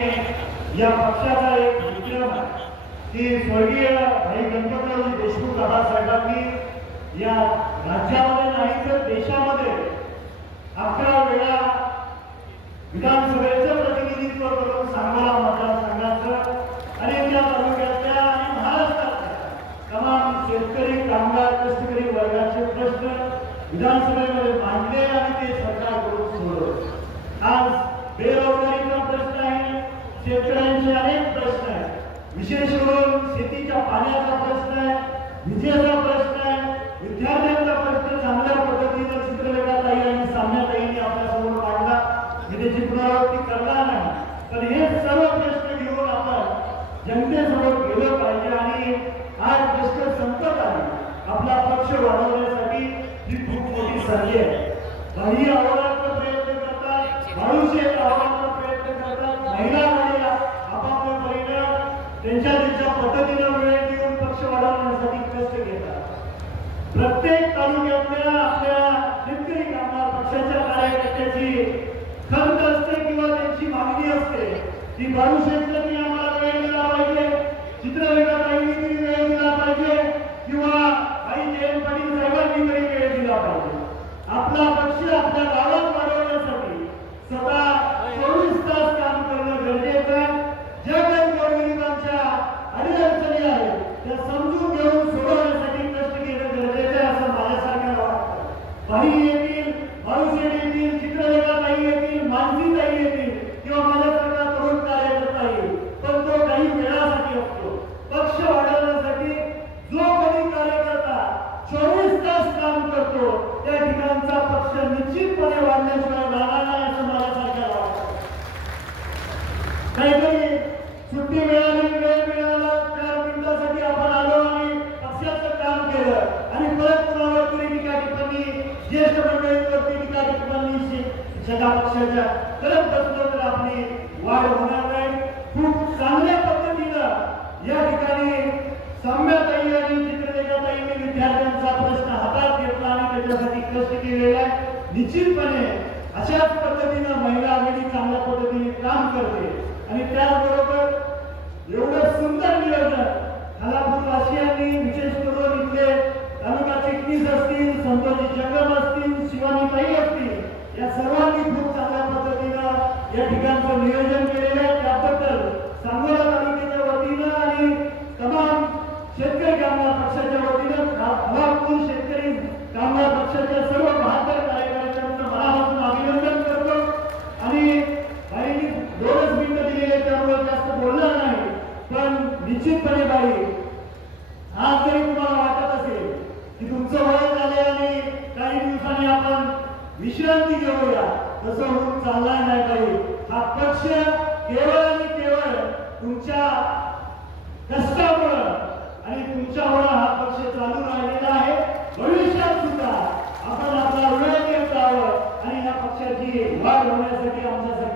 या पक्षाचा एक विक्रम आहे की स्वर्गीय भाई गणपतराव देशमुख बाबासाहेबांनी या राज्यामध्ये नाही तर देशामध्ये 11 वेळा विधानसभेचं प्रतिनिधित्व करून सांगोला मतदारसंघाचं आणि त्या तालुक्यातल्या आणि महाराष्ट्रातल्या तमाम शेतकरी कामगार कष्टकरी वर्गाचे प्रश्न विधानसभेमध्ये मांडले आणि ते सरकारकडून सोडवले. आज बेरोजगारीचा प्रश्न आहे, शेतकऱ्यांचे अनेक प्रश्न आहेत, विशेष करून शेतीच्या पाण्याचा प्रश्न आहे, विजेचा प्रश्न आहे, विद्यार्थ्यांचा प्रश्न चांगल्या पद्धतीने चित्रलेखाताई आणि साम्याताईंनी आपल्यासमोर मांडला. मी त्याची पुनरावृत्ती करणार नाही, पण हे सर्व प्रश्न घेऊन आपण जनतेसमोर गेलो पाहिजे आणि आज प्रश्न संपत आले. आपला पक्ष वाढवण्यासाठी ही खूप मोठी संधी आहे. काही आव्हानांचा प्रयत्न करतात, माणूसही आव्हानांचा प्रयत्न करतात, महिला आणि आपापल्या परीने त्यांच्या पद्धतीने वेळ देऊन पक्ष वाढवण्यासाठी कष्ट घेतात. प्रत्येक तालुक्यातल्या आपल्या शेतकरी कामगार पक्षाच्या कार्यकर्त्याची खंत असते किंवा त्यांची मागणी असते की माणूसही आम्हाला वेळ दिला पाहिजे, चित्रलेखाताईंनी वेळ दिला पाहिजे किंवा काही जयंत पाटील साहेबांनी तरी वेळ दिला पाहिजे. आपला पक्ष आपल्या गावात वाढवण्यासाठी स्वतः 24 तास काम करणं गरजेचं आहे. ज्या काही गोरगरिबांच्या अडचणी आहेत त्या समजून घेऊन सोडवण्यासाठी कष्ट घेणं गरजेचं आहे असं माझ्यासारख्याला वाटतं. काही येतील, माणूसही येतील, चित्रलेखाताई येतील, मानसीताई येतील किंवा माझ्यासारखा तरुण कार्यकर्ता येईल, पण तो काही वेळासाठी असतो. पक्ष वाढवण्यासाठी जो कोणी कार्यकर्ता 24 तास काम करतो त्या ठिकाणचा पक्ष निश्चितपणे वाढण्याशिवाय राहणार नाही असं मला सांगायला वाटतं. काहीतरी सुट्टी मिळाली, वेळ मिळाला, 4 मिनिटासाठी आपण आलो आणि पक्षाचं काम केलं आणि परत पुन्हा टीका टिप्पणी ज्येष्ठ मंडळींवरती टीका टिप्पणी सगळ्या पक्षाच्या करत बसलो तर आपली वाढ होणार नाही. खूप चांगल्या पद्धतीनं या ठिकाणी साम्याताई आणि चित्रलेखाताईंनी विद्यार्थ्यांचा प्रश्न हातात घेतला आणि त्याच्यासाठी कष्ट केलेला आहे. निश्चितपणे अशाच पद्धतीनं महिला आघाडी चांगल्या पद्धतीने काम करते आणि त्याचबरोबर एवढं सुंदर नियोजन खालापूर वासियांनी विशेष करून इथले तालुका चिटणीस असतील, संतोषी जंगम असतील, शिवानीताई असतील, या सर्वांनी खूप चांगल्या पद्धतीनं या ठिकाणचं नियोजन केलेलं आहे. त्याबद्दल सांगोला तालुक्याच्या वतीनं आणि तमाम शेतकरी कामगार पक्षाच्या वतीनं खालापूर शेतकरी कामगार पक्षाच्या सर्व 72 कार्यकर्त्यांचं मनापासून अभिनंदन करतो आणि बाईंनी 2च मिनिटं दिलेले त्यामुळे जास्त बोलणार नाही. पण निश्चितपणे बाई, आज जरी तुम्हाला वाटत असेल की तुमचं वय झाले आणि काही दिवसांनी आपण विश्रांती घेऊया, तसं होऊन चालणार नाही बाई. हा पक्ष केवळ आणि केवळ तुमच्या कष्टामुळं आणि तुमच्यामुळे हा पक्ष चालू राहिलेला आहे. भविष्यात सुद्धा आपण आपला वेळ देत जावं आणि या पक्षाची वाढ होण्यासाठी आमच्यासाठी